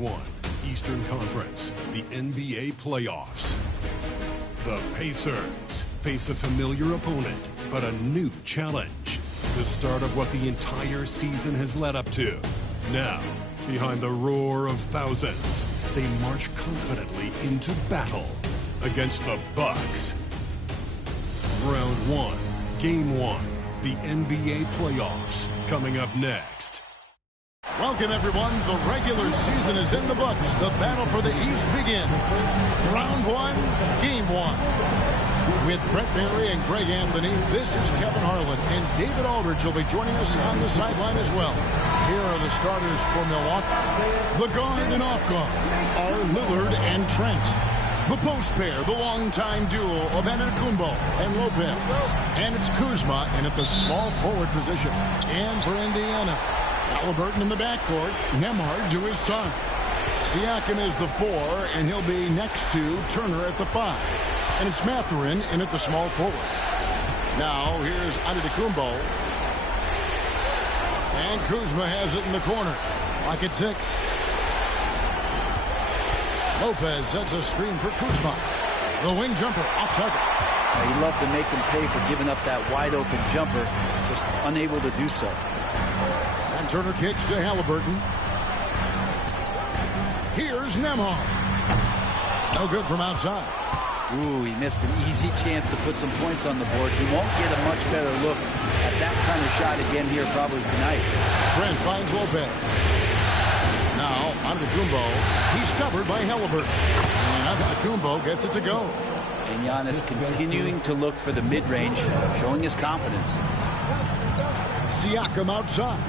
Round 1, Eastern Conference, the NBA playoffs. The Pacers face a familiar opponent, but a new challenge. The start of what the entire season has led up to. Now, behind the roar of thousands, they march confidently into battle against the Bucks. Round 1, Game 1, the NBA playoffs, coming up next. Welcome, everyone. The regular season is in the books. The battle for the East begins. Round 1, Game 1. With Brett Barry and Greg Anthony, this is Kevin Harlan, and David Aldridge will be joining us on the sideline as well. Here are the starters for Milwaukee. The guard and off guard are Lillard and Trent. The post pair, the longtime duo of Antetokounmpo and Lopez. And it's Kuzma in at the small forward position. And for Indiana, Halliburton in the backcourt, Nembhard to his side. Siakam is the 4, and he'll be next to Turner at the 5. And it's Mathurin in at the small forward. Now, here's Antetokounmpo. And Kuzma has it in the corner. Lock at 6. Lopez sets a screen for Kuzma. The wing jumper off target. He'd love to make them pay for giving up that wide-open jumper, just unable to do so. And Turner kicks to Halliburton. Here's Nembhard. No good from outside. Ooh, he missed an easy chance to put some points on the board. He won't get a much better look at that kind of shot again here probably tonight. Trent finds Lopez. Now, Antetokounmpo. He's covered by Halliburton. And Antetokounmpo gets it to go. And Giannis continuing to look for the mid-range, showing his confidence. Siakam outside.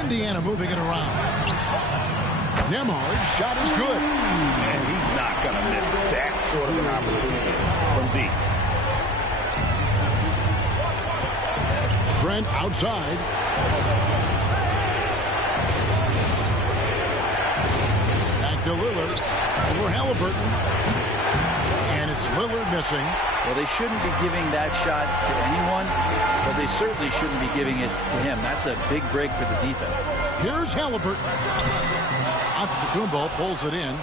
Indiana moving it around. Nembhard's shot is good. And he's not going to miss that sort of an opportunity from deep. Trent outside. Back to Lillard. Over Halliburton. And it's Lillard missing. Well, they shouldn't be giving that shot to anyone, but they certainly shouldn't be giving it to him. That's a big break for the defense. Here's Halliburton. Antetokounmpo pulls it in.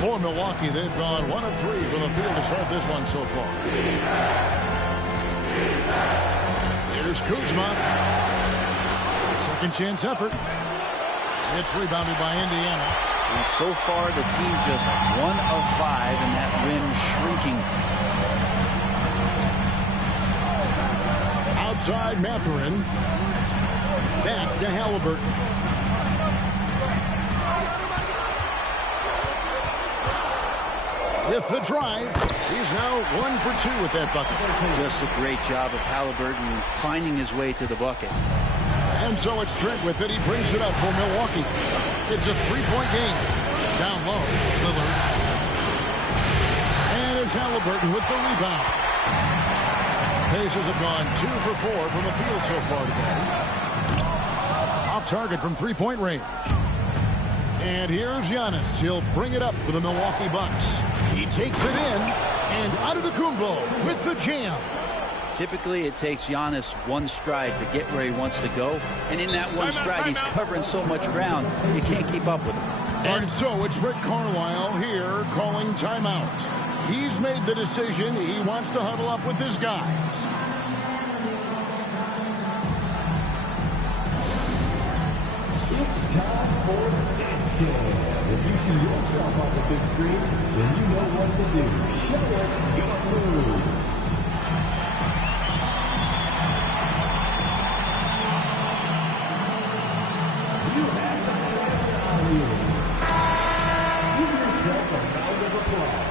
For Milwaukee, they've gone 1 of 3 from the field to start this one so far. Here's Kuzma. Second chance effort. It's rebounded by Indiana. And so far, the team just 1 of 5, and that rim shrinking. Outside Mathurin. Back to Halliburton. With the drive, he's now 1 for 2 with that bucket. Just a great job of Halliburton finding his way to the bucket. And so it's Trent with it. He brings it up for Milwaukee. It's a 3-point game. Down low, Lillard. And it's Halliburton with the rebound. Pacers have gone 2 for 4 from the field so far today. Off target from 3-point range. And here's Giannis. He'll bring it up for the Milwaukee Bucks. He takes it in. And Antetokounmpo with the jam. Typically, it takes Giannis 1 stride to get where he wants to go. And in that 1 stride, he's covering so much ground, you can't keep up with him. And so it's Rick Carlisle here calling timeout. He's made the decision. He wants to huddle up with his guys. It's time for the next game. If you see yourself on the big screen, then you know what to do. Show us your moves. You have the on you. Give yourself a round of applause.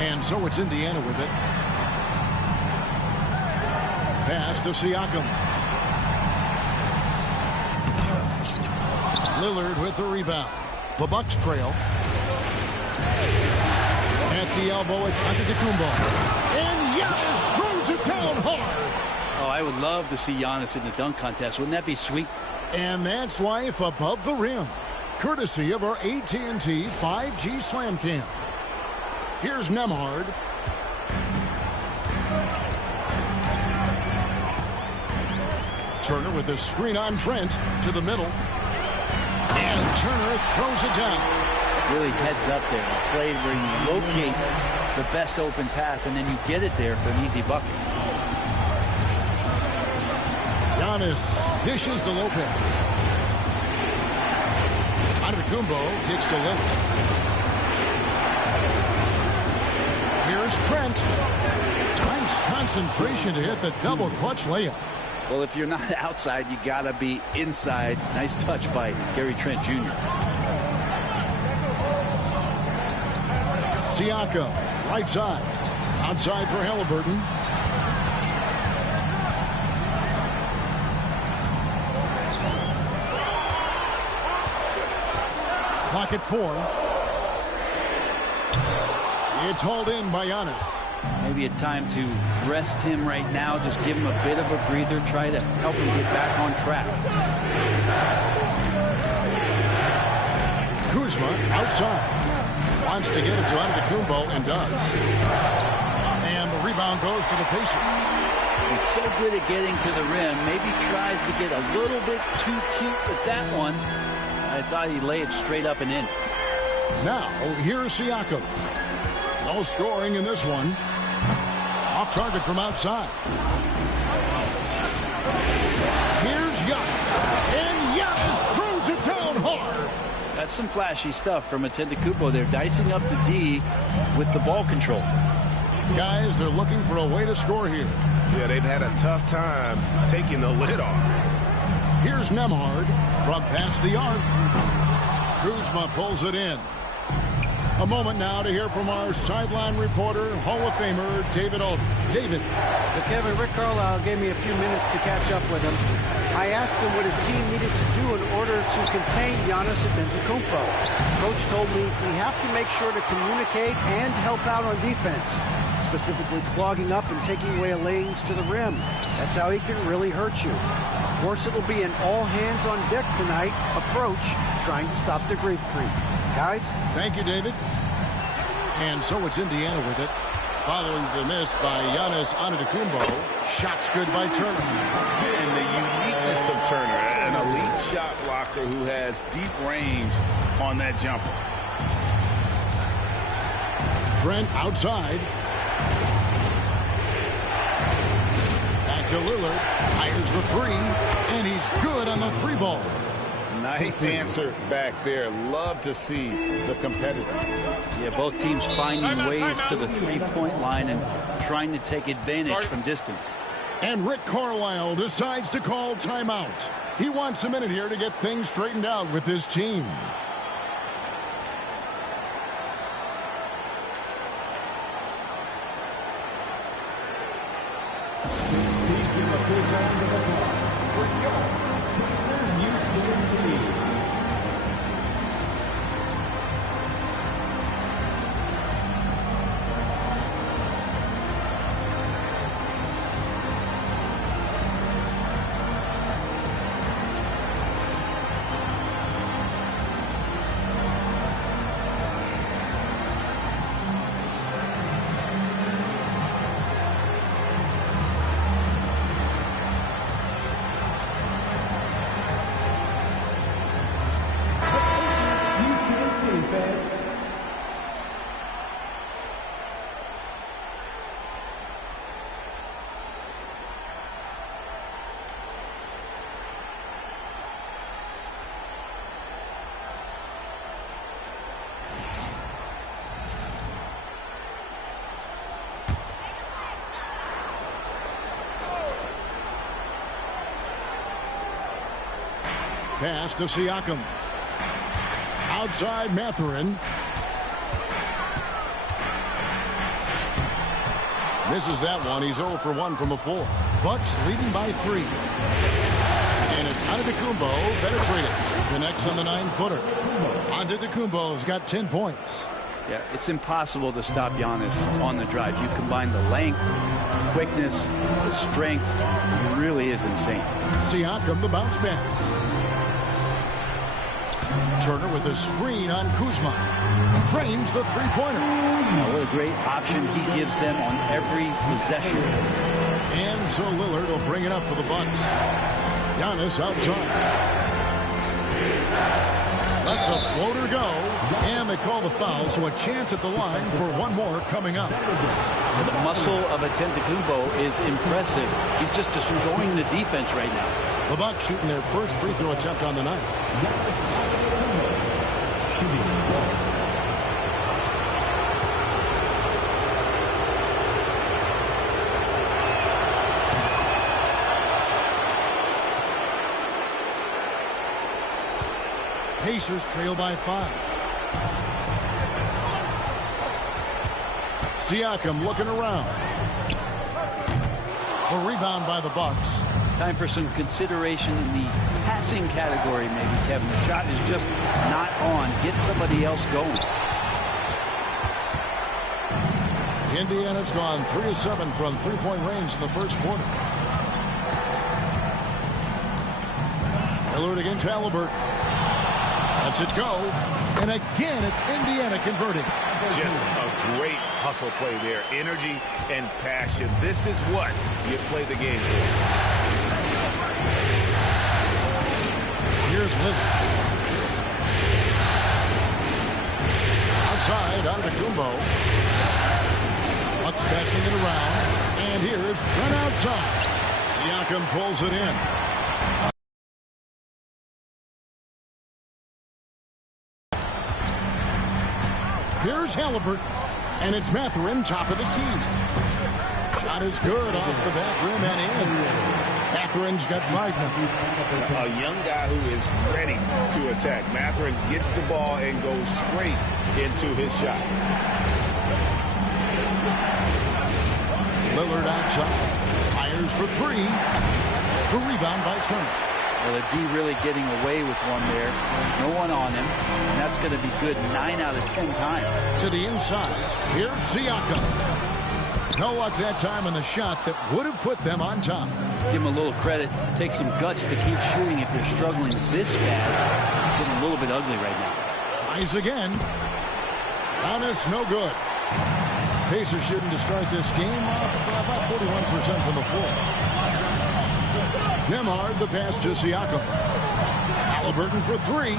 And so it's Indiana with it. Pass to Siakam. Lillard with the rebound. The Bucks trail. At the elbow. It's Antetokounmpo. And Giannis throws it down hard. Oh, I would love to see Giannis in the dunk contest. Wouldn't that be sweet? And that's life above the rim. Courtesy of our AT&T 5G Slam Cam. Here's Nembhard. Turner with the screen on Trent to the middle. And Turner throws it down. Really heads up there. A play where you locate the best open pass and then you get it there for an easy bucket. Giannis dishes to Lopez. Antetokounmpo kicks to Lillard. Here's Trent. Nice concentration to hit the double clutch layup. Well, if you're not outside, you got to be inside. Nice touch by Gary Trent Jr. Siakam, right side. Outside for Halliburton. Clock at 4. It's hauled in by Giannis. Maybe a time to rest him right now. Just give him a bit of a breather. Try to help him get back on track. Kuzma outside. Wants to get it to Antetokounmpo and does. And the rebound goes to the Pacers. He's so good at getting to the rim. Maybe tries to get a little bit too cute with that one. I thought he'd lay it straight up and in. Now, here's Siakam. No scoring in this one. Off target from outside. Here's Giannis. And Giannis throws it down hard. That's some flashy stuff from Antetokounmpo. They're dicing up the D with the ball control. Guys, they're looking for a way to score here. Yeah, they've had a tough time taking the lid off. Here's Nembhard from past the arc. Kuzma pulls it in. A moment now to hear from our sideline reporter, Hall of Famer David Aldridge. David. Well, Kevin, Rick Carlisle gave me a few minutes to catch up with him. I asked him what his team needed to do in order to contain Giannis Antetokounmpo. Coach told me we have to make sure to communicate and help out on defense, specifically clogging up and taking away lanes to the rim. That's how he can really hurt you. Of course, it'll be an all-hands-on-deck tonight approach, trying to stop the Greek Freak. Guys? Thank you, David. And so it's Indiana with it. Following the miss by Giannis Antetokounmpo. Shots good by Turner. And the uniqueness of Turner, an elite shot blocker who has deep range on that jumper. Trent outside. Back to Lillard. Fires the three. And he's good on the three ball. Nice answer back there. Love to see the competitors. Yeah, both teams finding ways to the three-point line and trying to take advantage from distance. And Rick Carlisle decides to call timeout. He wants a minute here to get things straightened out with his team. He's in the big round of applause for your Pacers Youth Dance Team. Pass to Siakam. Outside Mathurin. Misses that one. He's 0 for 1 from the floor. Bucks leading by 3. And it's Antetokounmpo penetrated. Connects on the 9-footer. Antetokounmpo's got 10 points. Yeah, it's impossible to stop Giannis on the drive. You combine the length, quickness, the strength. It really is insane. Siakam, the bounce pass. Turner with a screen on Kuzma. Drains the three-pointer. What a great option he gives them on every possession. And so Lillard will bring it up for the Bucks. Giannis outside. Lets a floater go, and they call the foul, so a chance at the line for one more coming up. The muscle of Antetokounmpo is impressive. He's just destroying the defense right now. The Bucks shooting their first free throw attempt on the night. Pacers trail by 5. Siakam looking around. A rebound by the Bucks. Time for some consideration in the passing category, maybe, Kevin. The shot is just not on. Get somebody else going. Indiana's gone 3 of 7 from three-point range in the first quarter. Lillard against Halliburton. Lets it go. And again, it's Indiana converting. Just a great hustle play there. Energy and passion. This is what you play the game for. Here's Lillard. Outside, Antetokounmpo. Bucks passing it around. And here's Trent outside. Siakam pulls it in. Here's Halliburton, and it's Mathurin, top of the key. Shot is good off the back rim and in. Mathurin's got 5 now. A young guy who is ready to attack. Mathurin gets the ball and goes straight into his shot. Lillard outside. Fires for 3. The rebound by Turner. Well, the D really getting away with one there. No one on him. And that's going to be good 9 out of 10 times. To the inside. Here's Siakam. No luck that time on the shot that would have put them on top. Give him a little credit. Take some guts to keep shooting if you're struggling this bad. It's getting a little bit ugly right now. Tries again. Giannis, no good. Pacers shooting to start this game off about 41% from the floor. Nembhard, the pass to Siakam. Halliburton for 3.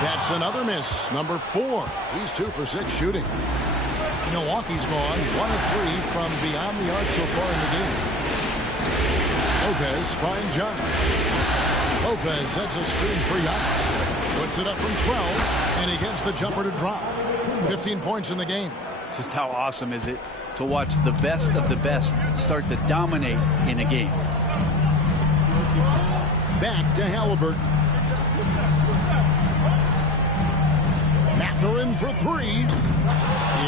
That's another miss. Number 4. He's 2 for 6 shooting. Milwaukee's gone 1 of 3 from beyond the arc so far in the game. Lopez finds Giannis. Lopez sets a screen for Giannis. Puts it up from 12, and he gets the jumper to drop. 15 points in the game. Just how awesome is it to watch the best of the best start to dominate in a game. Back to Halliburton. Mathurin for 3.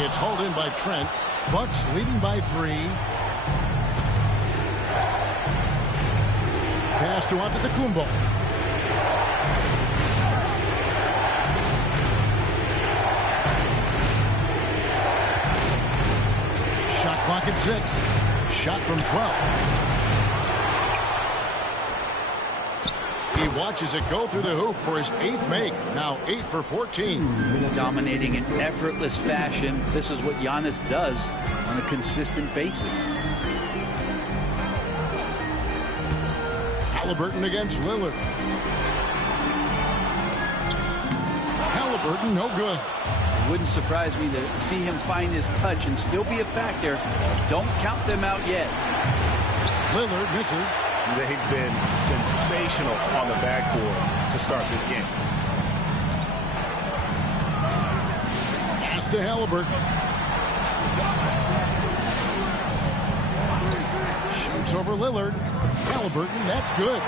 It's hauled in by Trent. Bucks leading by 3. Pass to Antetokounmpo. Shot clock at 6. Shot from 12. He watches it go through the hoop for his 8th make. Now 8 for 14. Dominating in effortless fashion. This is what Giannis does on a consistent basis. Halliburton against Lillard. Halliburton, no good. Wouldn't surprise me to see him find his touch and still be a factor. Don't count them out yet. Lillard misses. They've been sensational on the backboard to start this game. Pass to Halliburton. Shoots over Lillard. Halliburton, that's good.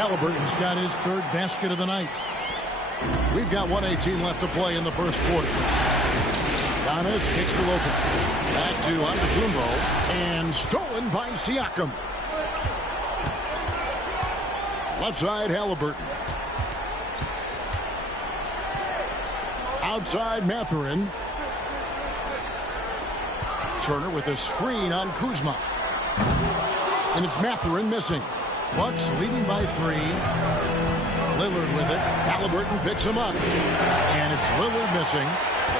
Halliburton's got his 3rd basket of the night. We've got 1:18 left to play in the first quarter. Giannis kicks to Lopez. Back to Antetokounmpo. And stolen by Siakam. Left side, Halliburton. Outside Mathurin. Turner with a screen on Kuzma. And it's Mathurin missing. Bucks leading by 3. Lillard with it. Halliburton picks him up. And it's Lillard missing.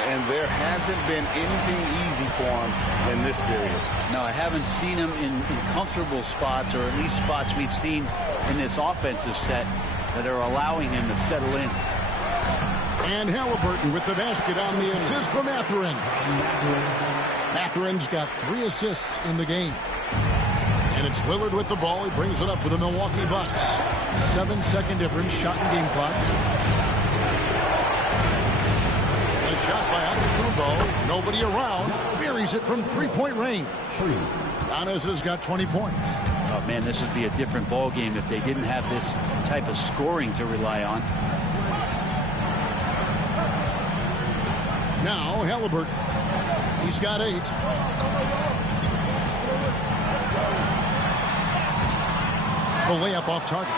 And there hasn't been anything easy for him in this period. No, I haven't seen him in comfortable spots, or at least spots we've seen in this offensive set that are allowing him to settle in. And Halliburton with the basket on the assist from Mathurin. Mathurin's got 3 assists in the game. And it's Lillard with the ball. He brings it up for the Milwaukee Bucks. 7-second difference, shot and game clock. A shot by Antetokounmpo. Nobody around. Buries it from 3-point range. Giannis has got 20 points. Oh, man, this would be a different ball game if they didn't have this type of scoring to rely on. Now Halliburton. He's got 8. The layup off target.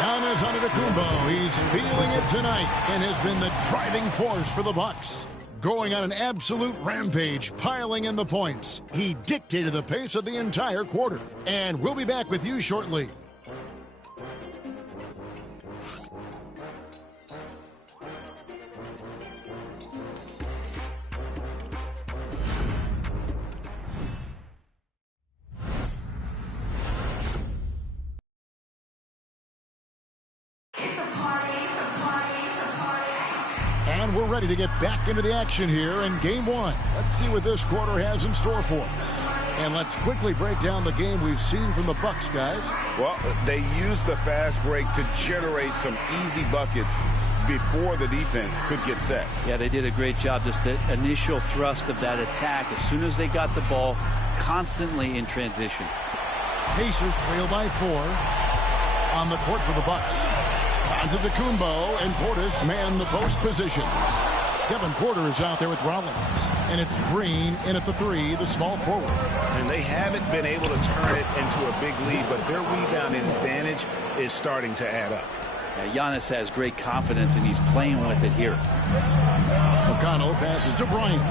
Giannis Antetokounmpo. He's feeling it tonight and has been the driving force for the Bucks. Going on an absolute rampage, piling in the points. He dictated the pace of the entire quarter. And we'll be back with you shortly. And we're ready to get back into the action here in Game 1. Let's see what this quarter has in store for us. And let's quickly break down the game we've seen from the Bucks, guys. Well, they used the fast break to generate some easy buckets before the defense could get set. Yeah, they did a great job. Just the initial thrust of that attack, as soon as they got the ball, constantly in transition. Pacers trail by 4 on the court for the Bucks. Antetokounmpo and Portis man the post position. Kevin Porter is out there with Rollins. And it's Green in at the 3, the small forward. And they haven't been able to turn it into a big lead, but their rebounding advantage is starting to add up. Yeah, Giannis has great confidence, and he's playing with it here. McConnell passes to Bryant.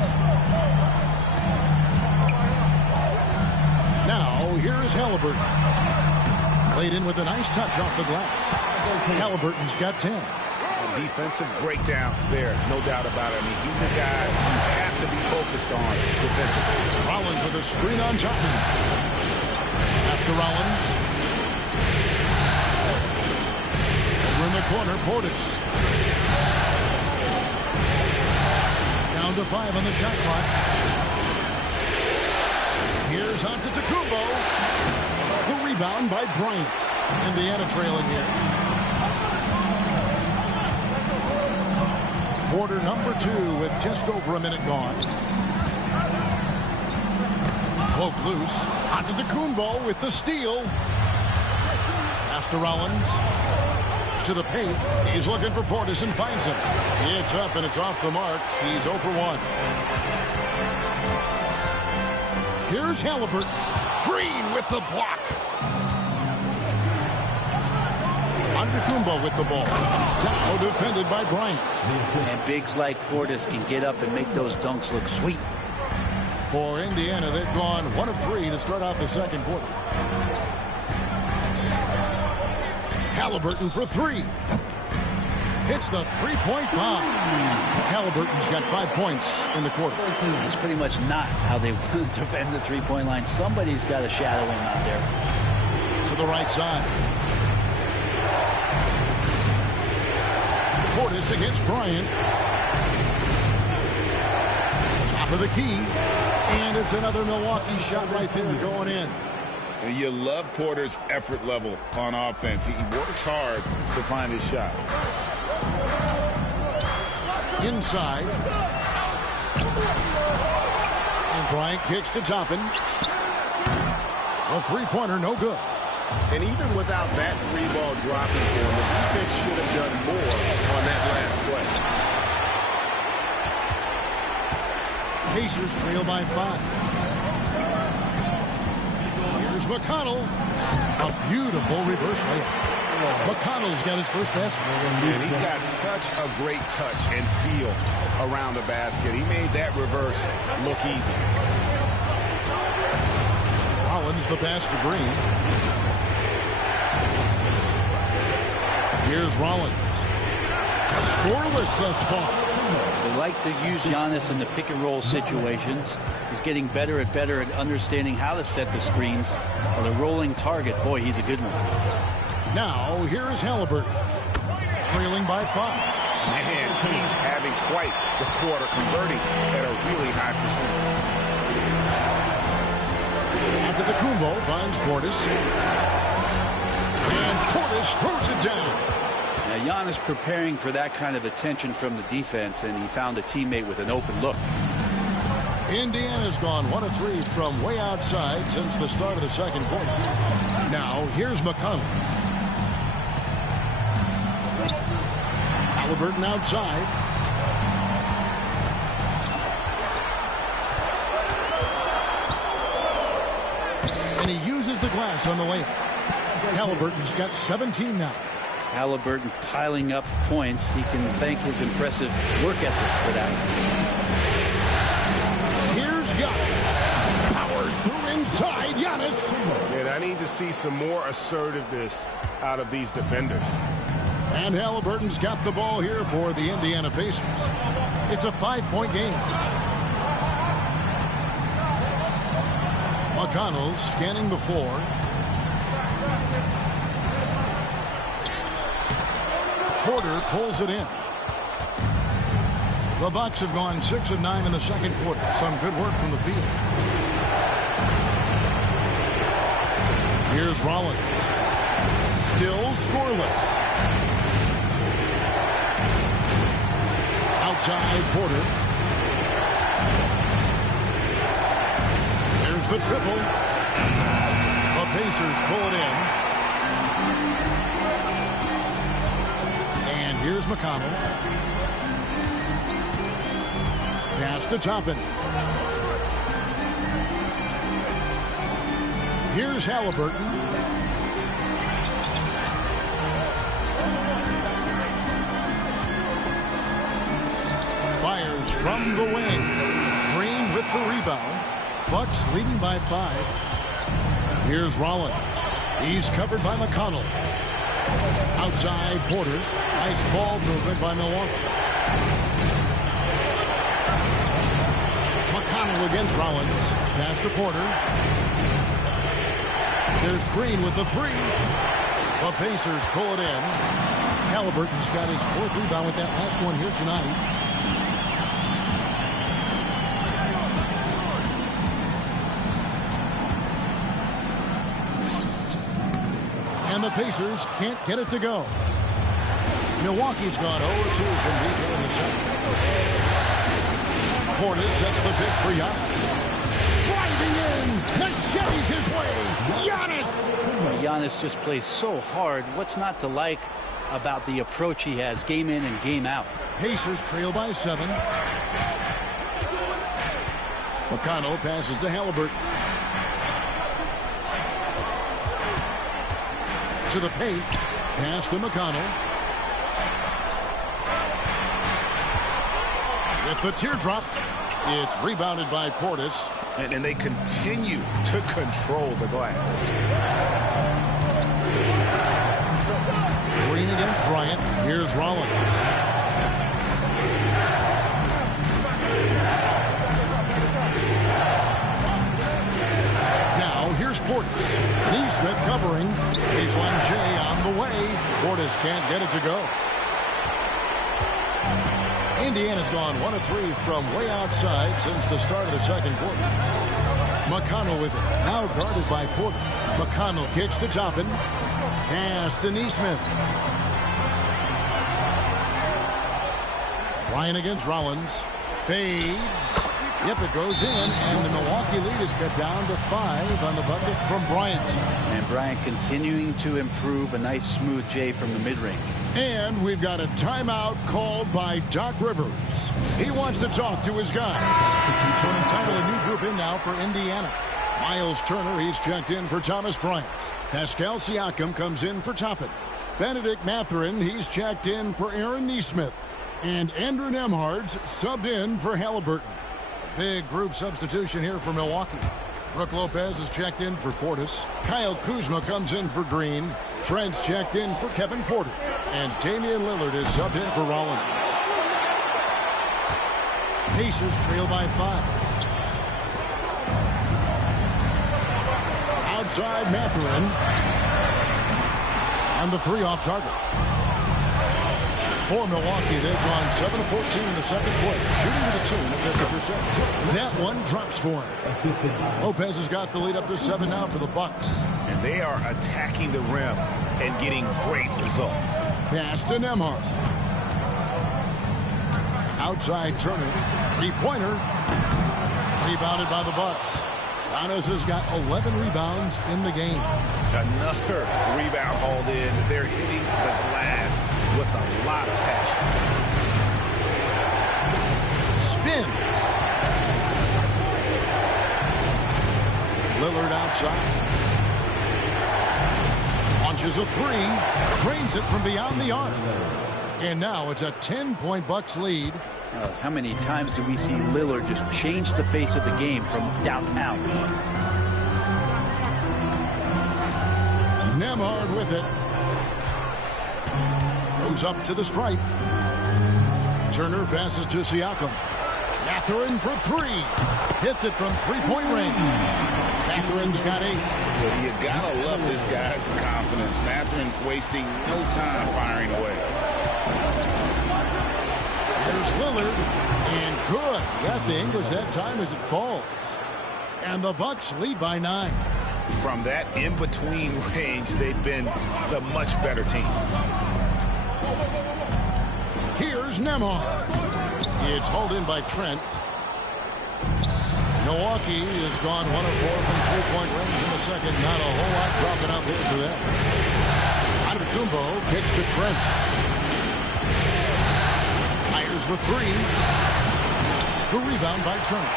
Now, here is Halliburton. Played in with a nice touch off the glass. Halliburton's got 10. A defensive breakdown there, no doubt about it. I mean, he's a guy you have to be focused on defensively. Rollins with a screen on Johnson. Pass to Rollins. Over in the corner, Portis. Down to 5 on the shot clock. Here's Antetokounmpo. The rebound by Bryant. Indiana trailing here. Quarter number 2 with just over a minute gone. Cloak loose. Antetokounmpo with the steal. Pass to Rollins. To the paint. He's looking for Portis and finds him. It's up and it's off the mark. He's 0 for 1. Here's Halliburton. Green with the block. Antetokounmpo with the ball. Now defended by Bryant. And bigs like Portis can get up and make those dunks look sweet. For Indiana, they've gone 1 of 3 to start out the second quarter. Halliburton for 3. Hits the three-point bomb. Halliburton's got 5 points in the quarter. It's pretty much not how they want to defend the three-point line. Somebody's got to shadow him out there. To the right side. Portis against Bryant. Top of the key. And it's another Milwaukee shot right there going in. And you love Porter's effort level on offense. He works hard to find his shot. Inside. And Bryant kicks to Toppin. A three-pointer, no good. And even without that 3-ball dropping for him, the defense should have done more on that last play. Pacers trail by 5. Here's McConnell. A beautiful reverse layup. McConnell's got his first basket. And he's got such a great touch and feel around the basket. He made that reverse look easy. Rollins the pass to Green. Here's Rollins. Scoreless thus far. They like to use Giannis in the pick and roll situations. He's getting better at understanding how to set the screens. Or the rolling target, boy, he's a good one. Now, here is Halliburton, trailing by 5. Man, he's having quite the quarter, converting at a really high percentage. Antetokounmpo finds Portis. And Portis throws it down. Now, Giannis preparing for that kind of attention from the defense, and he found a teammate with an open look. Indiana's gone 1 of 3 from way outside since the start of the second quarter. Now, here's McConnell. Halliburton outside. And he uses the glass on the layup. Halliburton's got 17 now. Halliburton piling up points. He can thank his impressive work ethic for that. Here's Giannis. Powers through inside. Giannis. And I need to see some more assertiveness out of these defenders. And Halliburton's got the ball here for the Indiana Pacers. It's a 5-point game. McConnell scanning the floor. Porter pulls it in. The Bucks have gone 6 of 9 in the second quarter. Some good work from the field. Here's Rollins. Still scoreless. Outside Porter. There's the triple. The Pacers pull it in. And here's McConnell. Pass to Toppin. Here's Halliburton. Fires from the wing. Green with the rebound. Bucks leading by 5. Here's Rollins. He's covered by McConnell. Outside Porter. Nice ball movement by Milwaukee. McConnell against Rollins. Pass to Porter. There's Green with the 3. The Pacers pull it in. Halliburton's got his 4th rebound with that last one here tonight. And the Pacers can't get it to go. Milwaukee's gone 0-2 from deep here in the second. Portis sets the pick for Giannis. Driving in. Machetes his way. Giannis. Giannis just plays so hard. What's not to like about the approach he has game in and game out? Pacers trail by 7. McConnell passes to Halliburton. To the paint. Pass to McConnell. With the teardrop. It's rebounded by Portis. And they continue to control the glass. Green against Bryant. Here's Rollins. Now here's Portis. Neesmith covering. Baseline J on the way. Portis can't get it to go. Indiana's gone 1 of 3 from way outside since the start of the second quarter. McConnell with it. Now guarded by Porter. McConnell kicks to Toppin. Pass to Neesmith. Bryant against Rollins. Fades. Yep, it goes in, and the Milwaukee lead is cut down to 5 on the bucket from Bryant. And Bryant continuing to improve. A nice smooth J from the mid-range. And we've got a timeout called by Doc Rivers. He wants to talk to his guys. So an entirely new group in now for Indiana. Miles Turner, he's checked in for Thomas Bryant. Pascal Siakam comes in for Toppin. Benedict Mathurin, he's checked in for Aaron Nesmith. And Andrew Nembhard's subbed in for Halliburton. Big group substitution here for Milwaukee. Brook Lopez is checked in for Portis. Kyle Kuzma comes in for Green. Trent's checked in for Kevin Porter. And Damian Lillard is subbed in for Rollins. Pacers trail by 5. Outside Mathurin. And the 3 off target. For Milwaukee, they've gone 7 of 14 in the second quarter, shooting to the tune of 50%. That one drops for him. Lopez has got the lead up to 7 now for the Bucks. And they are attacking the rim and getting great results. Pass to Nembhard. Outside Turner. 3-pointer. Rebounded by the Bucks. Giannis has got 11 rebounds in the game. Another rebound hauled in. They're hitting the glass with a lot of passion. Spins. Lillard outside. Launches a 3. Drains it from beyond the arc. And now it's a 10-point Bucks lead. How many times do we see Lillard just change the face of the game from downtown? Nembhard with it. Goes up to the stripe. Turner passes to Siakam. Mathurin for 3. Hits it from 3-point range. Mathurin's got 8. Well, you gotta love this guy's confidence. Mathurin wasting no time firing away. There's Lillard, and good. Got the English that time as it falls. And the Bucks lead by 9. From that in-between range, they've been the much better team. Here's Nembhard. It's hauled in by Trent. Milwaukee has gone 1 of 4 from 3-point range in the second. Not a whole lot dropping out there for them. Antetokounmpo kicks to Trent. Fires the 3. The rebound by Turner.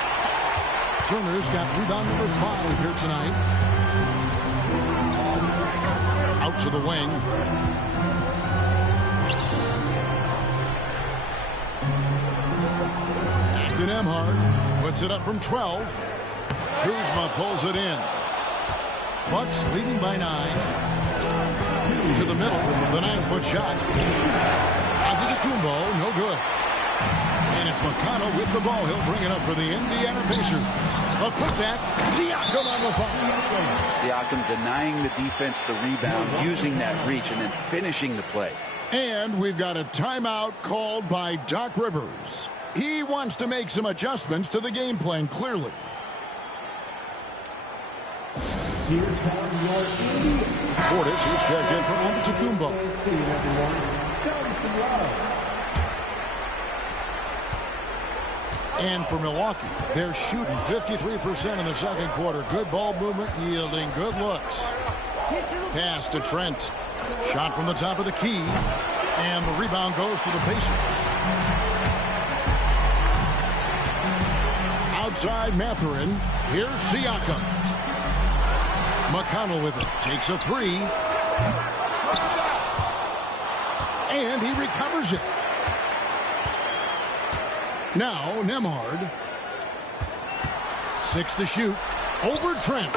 Turner's got rebound number 5 here tonight. Out to the wing. Nathan Nembhard puts it up from 12. Kuzma pulls it in. Bucks leading by 9. To the middle, the 9-foot shot. Antetokounmpo, no good. And it's McConnell with the ball. He'll bring it up for the Indiana Pacers. A putback. Siakam on the foul. Siakam denying the defense the rebound, using that reach, and then finishing the play. And we've got a timeout called by Doc Rivers. He wants to make some adjustments to the game plan, clearly. Portis, who's checked in for Antetokounmpo. And for Milwaukee, they're shooting 53% in the second quarter. Good ball movement, yielding good looks. Pass to Trent. Shot from the top of the key. And the rebound goes to the Pacers. Outside Mathurin. Here's Siakam. McConnell with it. Takes a 3. And he recovers it. Now Nembhard. 6 to shoot. Over Trent.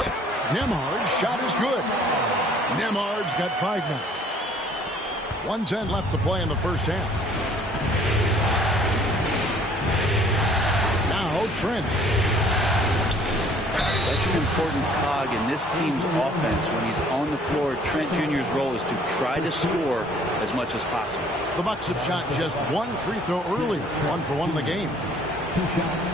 Nembhard's shot is good. Nembhard's got 5 now. 1:10 left to play in the first half. Now Trent. Such an important cog in this team's offense. When he's on the floor, Trent Jr.'s role is to try to score as much as possible. The Bucks have shot just 1 free throw earlier. 1 for 1 in the game. 2 shots.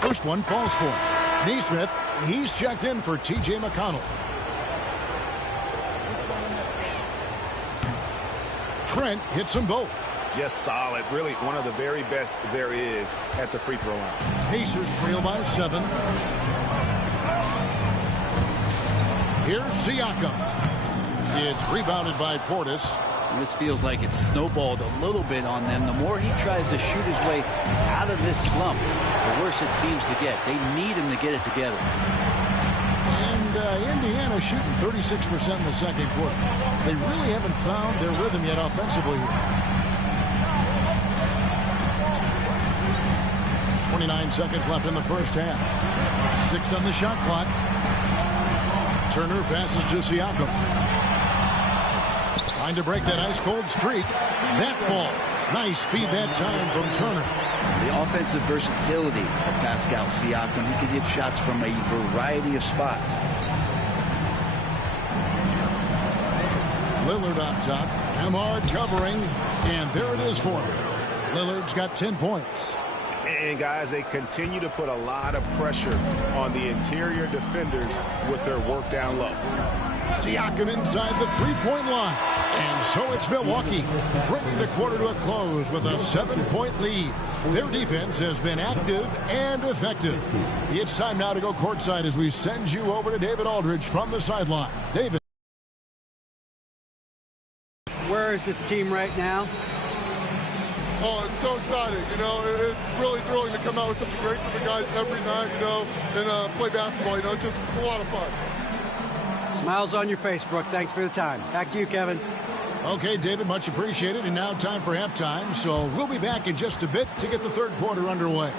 First one falls for him. Nesmith, he's checked in for T.J. McConnell. Trent hits them both. Just solid. Really one of the very best there is at the free throw line. Pacers trail by 7. Here's Siakam. It's rebounded by Portis. This feels like it's snowballed a little bit on them. The more he tries to shoot his way out of this slump, the worse it seems to get. They need him to get it together. And Indiana shooting 36% in the second quarter. They really haven't found their rhythm yet offensively here. 29 seconds left in the first half. 6 on the shot clock. Turner passes to Siakam. Trying to break that ice-cold streak. That ball. Nice feed that time from Turner. The offensive versatility of Pascal Siakam. He can hit shots from a variety of spots. Lillard on top. Nembhard covering. And there it is for him. Lillard's got 10 points. And, guys, they continue to put a lot of pressure on the interior defenders with their work down low. Siakam inside the three-point line. And so it's Milwaukee bringing the quarter to a close with a 7-point lead. Their defense has been active and effective. It's time now to go courtside as we send you over to David Aldridge from the sideline. David. Where is this team right now? Oh, it's so exciting. You know, it's really thrilling to come out with such a great group of guys every night, you know, and play basketball. You know, it's a lot of fun. Smiles on your face, Brooke. Thanks for the time. Back to you, Kevin. Okay, David, much appreciated. And now time for halftime. So we'll be back in just a bit to get the third quarter underway.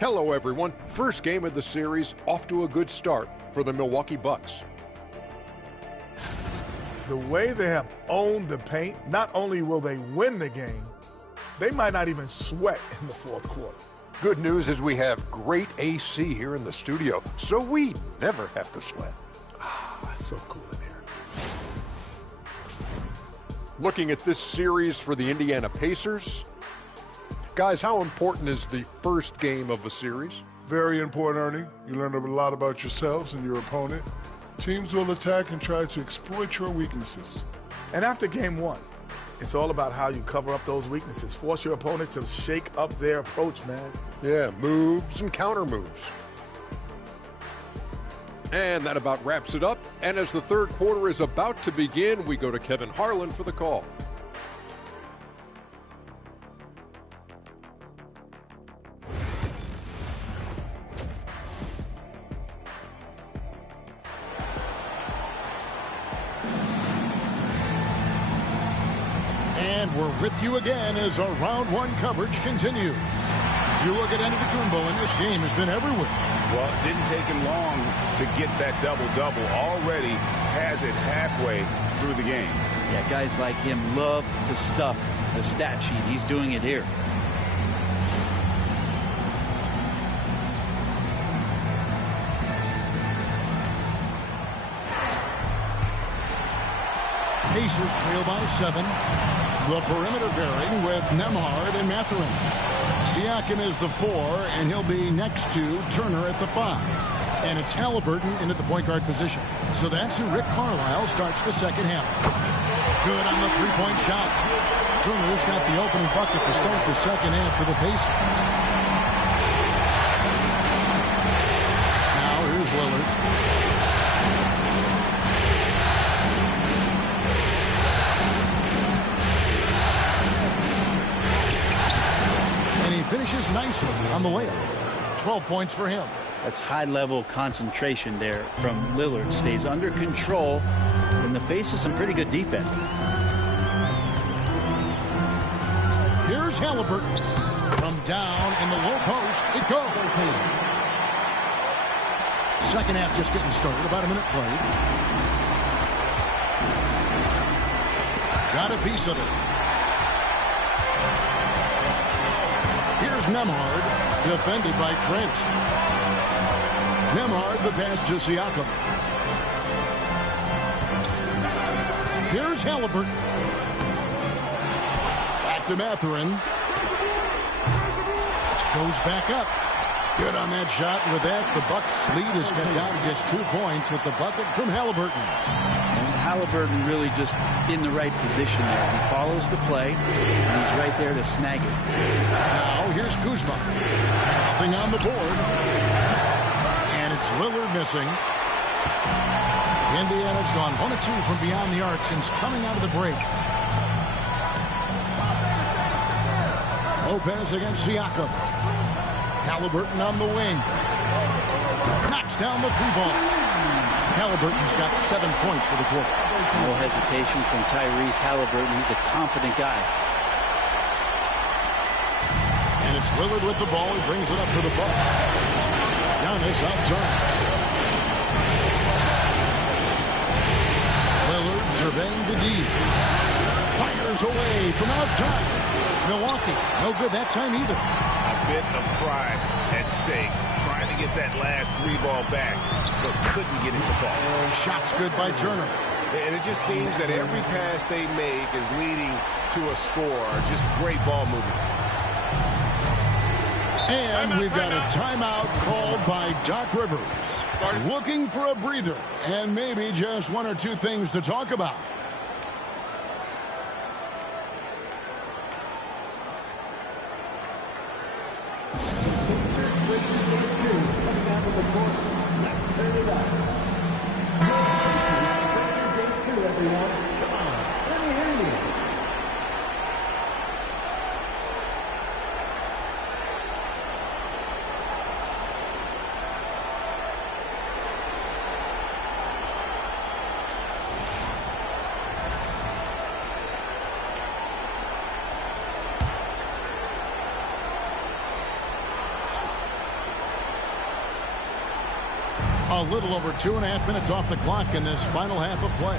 Hello, everyone. First game of the series, off to a good start for the Milwaukee Bucks. The way they have owned the paint, not only will they win the game, they might not even sweat in the fourth quarter. Good news is we have great AC here in the studio, so we never have to sweat. It's so cool in here. Looking at this series for the Indiana Pacers. Guys, how important is the first game of the series? Very important, Ernie. You learn a lot about yourselves and your opponent. Teams will attack and try to exploit your weaknesses. And after game one, it's all about how you cover up those weaknesses. Force your opponent to shake up their approach, man. Yeah, moves and counter moves. And that about wraps it up. And as the third quarter is about to begin, we go to Kevin Harlan for the call. And we're with you again as our round one coverage continues. You look at Antetokounmpo, and this game has been everywhere. Well, it didn't take him long to get that double-double. Already has it halfway through the game. Yeah, guys like him love to stuff the stat sheet. He's doing it here. Pacers trail by 7. The perimeter pairing with Nembhard and Mathurin. Siakam is the 4, and he'll be next to Turner at the 5. And it's Halliburton in at the point guard position. So that's who Rick Carlisle starts the second half. Good on the three-point shot. Turner's got the opening bucket to start the second half for the Pacers. Now here's Lillard. Finishes nicely on the layup. 12 points for him. That's high-level concentration there from Lillard. Stays under control in the face of some pretty good defense. Here's Halliburton. From down in the low post, it goes. Second half just getting started. About a minute played. Got a piece of it. Here's Nembhard, defended by Trent. Nembhard, the pass to Siakam. Here's Halliburton. Back to Mathurin. Goes back up. Good on that shot. With that, the Bucks' lead is cut down to just 2 points with the bucket from Halliburton. And Halliburton really just in the right position there. He follows the play, and he's right there to snag it. Now, here's Kuzma. Nothing on the board. And it's Lillard missing. Indiana's gone 1 of 2 from beyond the arc since coming out of the break. Lopez against Siakam. Halliburton on the wing. Knocks down the 3-ball. Halliburton's got 7 points for the quarter. No hesitation from Tyrese Halliburton. He's a confident guy. And it's Lillard with the ball. He brings it up for the Bucks. Giannis outside. Lillard surveying the D. Fires away from outside. Milwaukee, no good that time either. A bit of pride at stake, trying to get that last 3-ball back, but couldn't get it to fall. Shot's good by Turner. And it just seems that every pass they make is leading to a score. Just great ball movement. And we've got a timeout called by Doc Rivers. Looking for a breather and maybe just 1 or 2 things to talk about. A little over 2.5 minutes off the clock in this final half of play.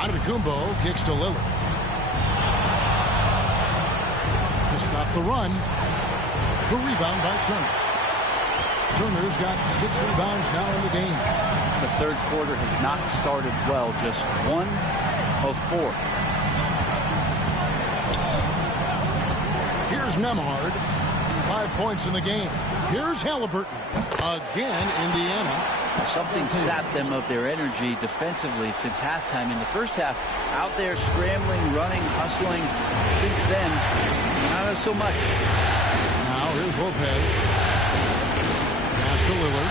Antetokounmpo kicks to Lillard. To stop the run. The rebound by Turner. Turner's got 6 rebounds now in the game. The third quarter has not started well. Just 1 of 4. Here's Nembhard. 5 points in the game. Here's Halliburton. Again, Indiana. Something sapped them of their energy defensively since halftime. In the first half, out there scrambling, running, hustling. Since then, not so much. Now here's Lopez. Pass to Lillard.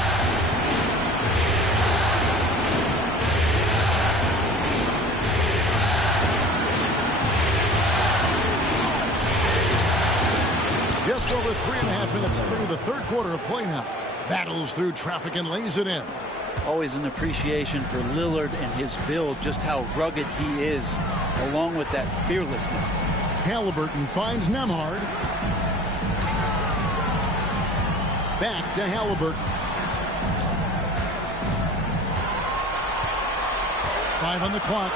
Just over 3.5 minutes through the third quarter of play now. Battles through traffic and lays it in. Always an appreciation for Lillard and his build, just how rugged he is, along with that fearlessness. Halliburton finds Nembhard. Back to Halliburton. 5 on the clock.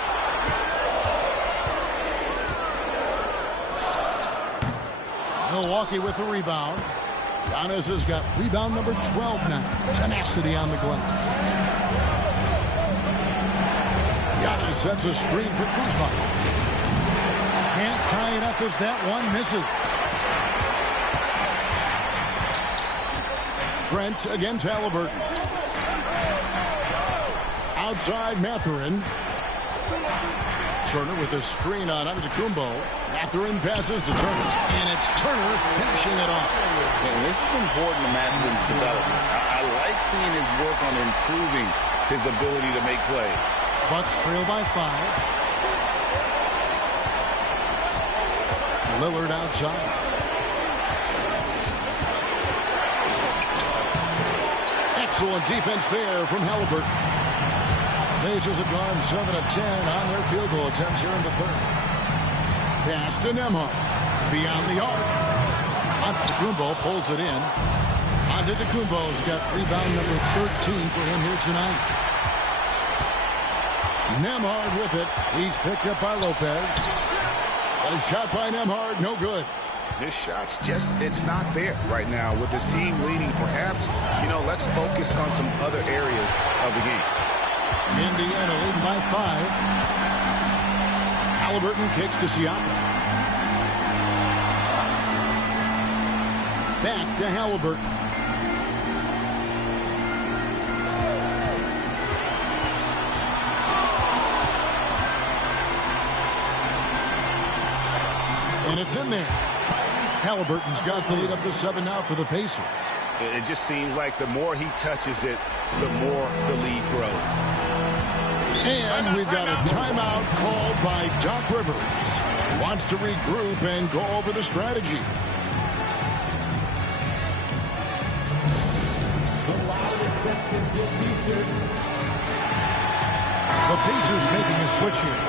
Milwaukee with the rebound. Giannis has got rebound number 12 now. Tenacity on the glass. Giannis sets a screen for Kuzma. Can't tie it up as that one misses. Trent against Halliburton. Outside Mathurin. Turner with a screen on Antetokounmpo. Mathurin passes to Turner. And it's Turner finishing it off. And this is important to Mathurin's development. I like seeing his work on improving his ability to make plays. Bucks trail by 5. Lillard outside. Excellent defense there from Halliburton. Pacers have gone 7 of 10 on their field goal attempts here in the third. Pass to Nembhard. Beyond the arc. Antetokounmpo pulls it in. Antetokounmpo's got rebound number 13 for him here tonight. Nembhard with it. He's picked up by Lopez. A shot by Nembhard, no good. His shot's just, it's not there right now. With his team leading, perhaps, let's focus on some other areas of the game. Indiana leading by 5. Halliburton kicks to Siakam. Back to Halliburton. And it's in there. Halliburton's got the lead up to 7 now for the Pacers. It just seems like the more he touches it, the more the lead grows. And we've got a timeout called by Doc Rivers. Wants to regroup and go over the strategy. The Pacers making a switch here.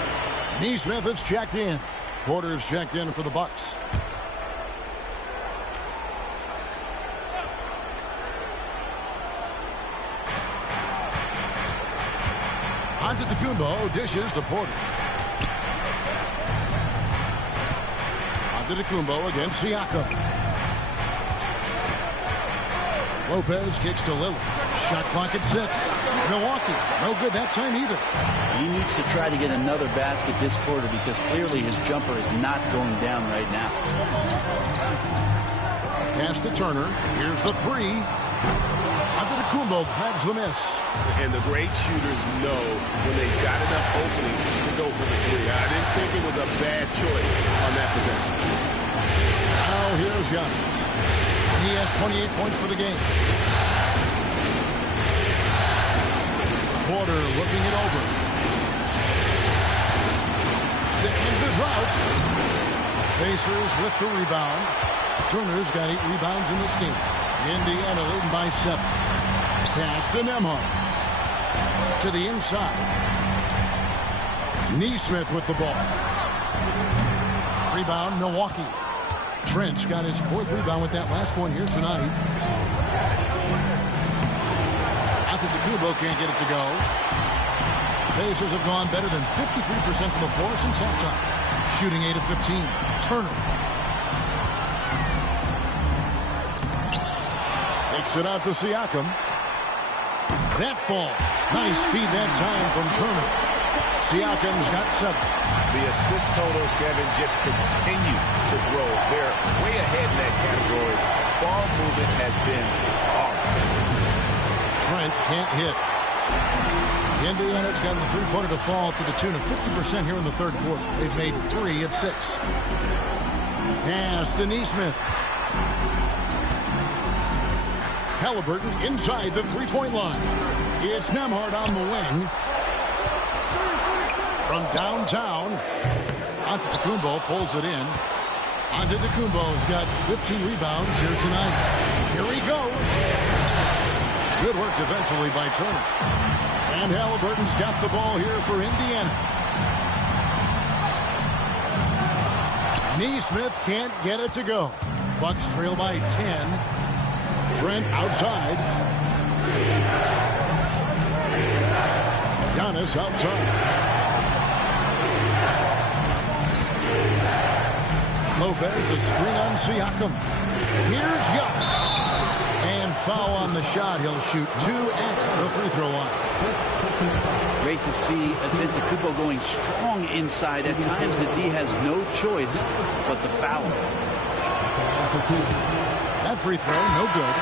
Nesmith is checked in. Porter's checked in for the Bucks. Antetokounmpo dishes to Porter. Antetokounmpo against Siakam. Lopez kicks to Lillard. Shot clock at 6. Milwaukee, no good that time either. He needs to try to get another basket this quarter because clearly his jumper is not going down right now. Pass to Turner. Here's the 3. Antetokounmpo grabs the miss. And the great shooters know when they've got enough opening to go for the 3. I didn't think it was a bad choice on that possession. Now here's Giannis. He has 28 points for the game. Porter looking it over. Defended route. Pacers with the rebound. Turner's got 8 rebounds in this game. Indiana leading by 7. Pass to Nembhard. To the inside. Nesmith with the ball. Rebound, Milwaukee. Trent's got his 4th rebound with that last one here tonight. Antetokounmpo can't get it to go. Pacers have gone better than 53% from the floor since halftime. Shooting 8 of 15. Turner. Takes it out to Siakam. That falls. Nice speed that time from Turner. Siakam's got 7. The assist totals, Kevin, just continue to grow. They're way ahead in that category. Ball movement has been flawless. Trent can't hit. Indiana's gotten the three-pointer to fall to the tune of 50% here in the third quarter. They've made 3 of 6. Pass to Nesmith. Halliburton inside the three-point line. It's Nembhard on the wing. From downtown, Antetokounmpo pulls it in. Antetokounmpo's got 15 rebounds here tonight. Here he goes. Good work defensively by Turner. And Halliburton's got the ball here for Indiana. Nesmith can't get it to go. Bucks trail by 10. Trent outside. Giannis outside. Lopez, a screen on Siakam. Here's Giannis. And foul on the shot. He'll shoot 2 at the free throw line. Great to see Antetokounmpo going strong inside. At times, the D has no choice but to foul. That free throw, no good.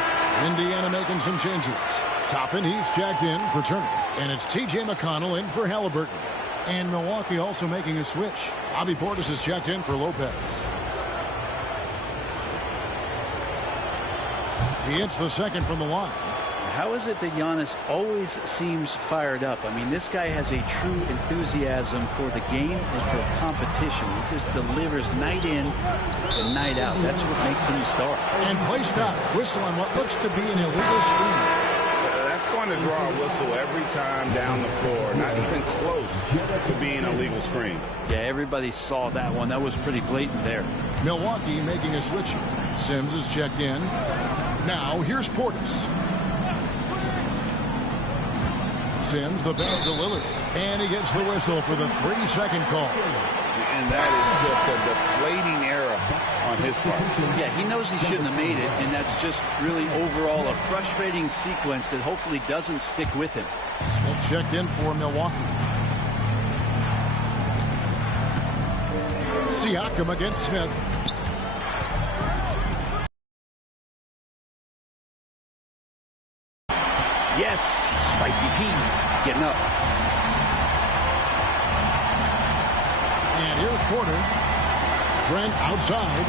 Indiana making some changes. Toppin, he's checked in for Turner. And it's T.J. McConnell in for Halliburton. And Milwaukee also making a switch. Bobby Portis is checked in for Lopez. He hits the second from the line. How is it that Giannis always seems fired up? I mean, this guy has a true enthusiasm for the game and for competition. He just delivers night in and night out. That's what makes him a star. And play stops. Whistle on what looks to be an illegal screen. That's going to draw a whistle every time down the floor. Not even close to being a legal screen. Yeah, everybody saw that one. That was pretty blatant there. Milwaukee making a switch here. Sims is checked in. Now here's Portis. Sims, the pass to Lillard. And he gets the whistle for the 3-second call. And that is just a deflating error on his part. Yeah, he knows he shouldn't have made it, and that's just really overall a frustrating sequence that hopefully doesn't stick with him. Smith checked in for Milwaukee. Siakam against Smith. Yes, Spicy P getting up. And here's Porter. Trent outside.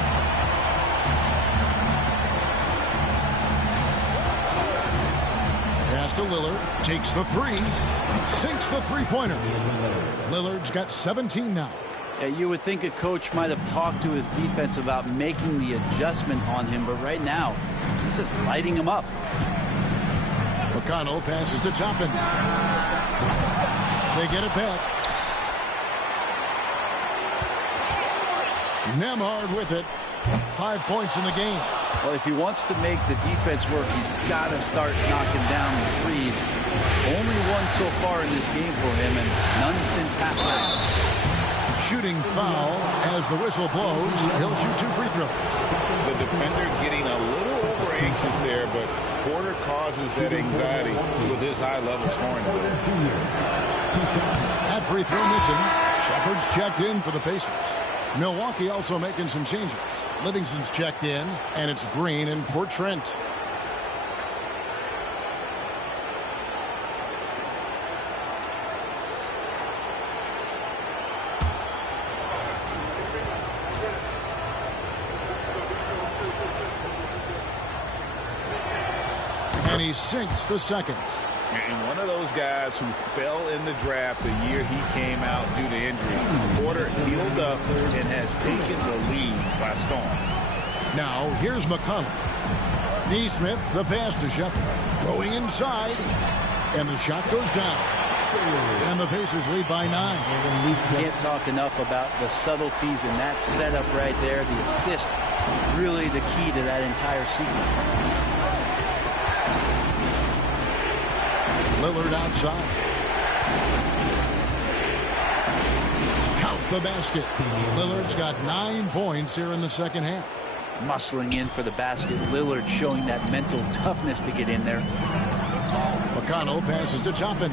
Pass to Lillard. Takes the three. Sinks the three-pointer. Lillard's got 17 now. Yeah, you would think a coach might have talked to his defense about making the adjustment on him, but right now, he's just lighting him up. McConnell passes to Toppin. They get it back. Nembhard with it. 5 points in the game. Well, if he wants to make the defense work, he's got to start knocking down the threes. Only one so far in this game for him, and none since halftime. Shooting foul as the whistle blows. He'll shoot 2 free throws. The defender getting a little over anxious there, but Porter causes that anxiety with his high-level scoring. That free throw missing. Shepard's checked in for the Pacers. Milwaukee also making some changes. Livingston's checked in, and it's Green in for Trent. And he sinks the second. And one of those guys who fell in the draft the year he came out due to injury. Porter healed up and has taken the lead by storm. Now here's McConnell. Neesmith, the pass to Shepard. Going inside. And the shot goes down. And the Pacers lead by 9. Can't talk enough about the subtleties in that setup right there. The assist, really the key to that entire sequence. Lillard outside. Count the basket. Lillard's got 9 points here in the second half. Muscling in for the basket. Lillard showing that mental toughness to get in there. McConnell passes to Toppin.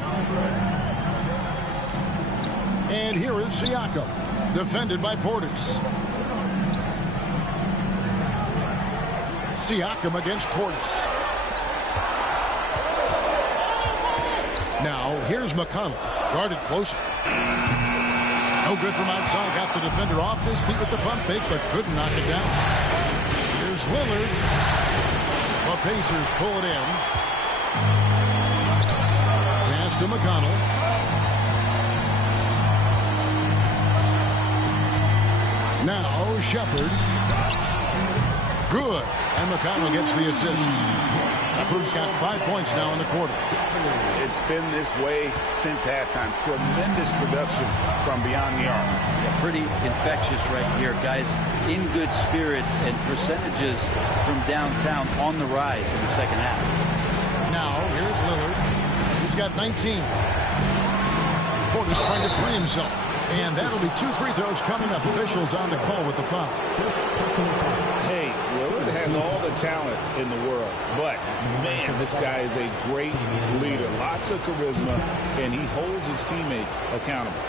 And here is Siakam. Defended by Portis. Siakam against Portis. Now, here's McConnell. Guarded closer. No good from outside. Got the defender off his feet with the pump fake, but couldn't knock it down. Here's Lillard. The Pacers pull it in. Pass to McConnell. Now, Shepard. Good. And McConnell gets the assist. Shepard's got 5 points now in the quarter. It's been this way since halftime. Tremendous production from beyond the arc. Yeah, pretty infectious right here. Guys in good spirits and percentages from downtown on the rise in the second half. Now, here's Lillard. He's got 19. Porter's trying to free himself. And that'll be 2 free throws coming up. Officials on the call with the foul. Hey, Lillard has all the talent in the world, but man, this guy is a great leader. Lots of charisma, and he holds his teammates accountable.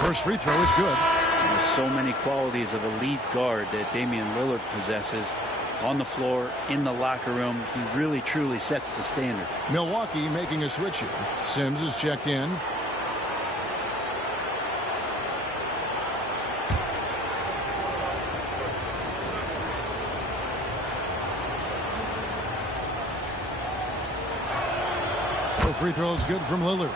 First free throw is good. There's so many qualities of a lead guard that Damian Lillard possesses. On the floor, in the locker room, he really truly sets the standard. Milwaukee making a switch here. Sims is checked in. The free throw is good from Lillard.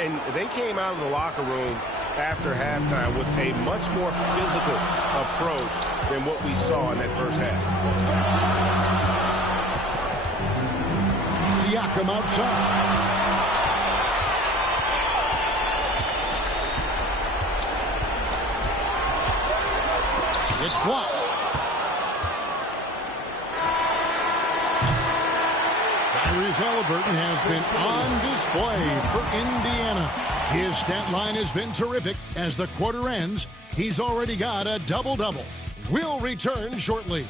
And they came out of the locker room after halftime with a much more physical approach than what we saw in that first half. Siakam outside. It's blocked. Tyrese Haliburton has been on display for Indiana. His stat line has been terrific. As the quarter ends, he's already got a double-double. We'll return shortly.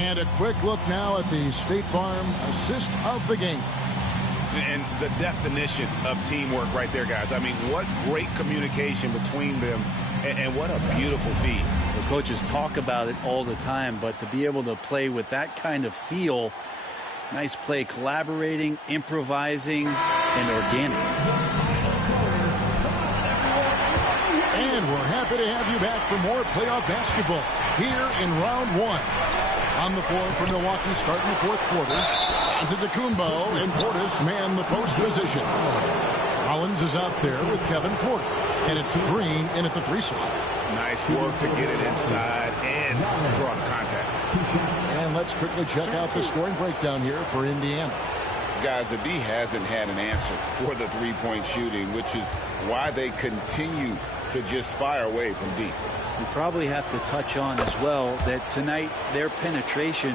And a quick look now at the State Farm assist of the game. And the definition of teamwork right there, guys. I mean, what great communication between them, and what a beautiful feed. The coaches talk about it all the time, but to be able to play with that kind of feel, nice play, collaborating, improvising, and organic. And we're happy to have you back for more playoff basketball here in round one. On the floor for Milwaukee starting the fourth quarter. Antetokounmpo and Portis man the post position. Collins is out there with Kevin Porter. And it's Green in at the 3 slot. Nice work to get it inside and draw the contact. And let's quickly check out the scoring breakdown here for Indiana. Guys, the D hasn't had an answer for the three-point shooting, which is why they continue to just fire away from deep. We probably have to touch on as well that tonight their penetration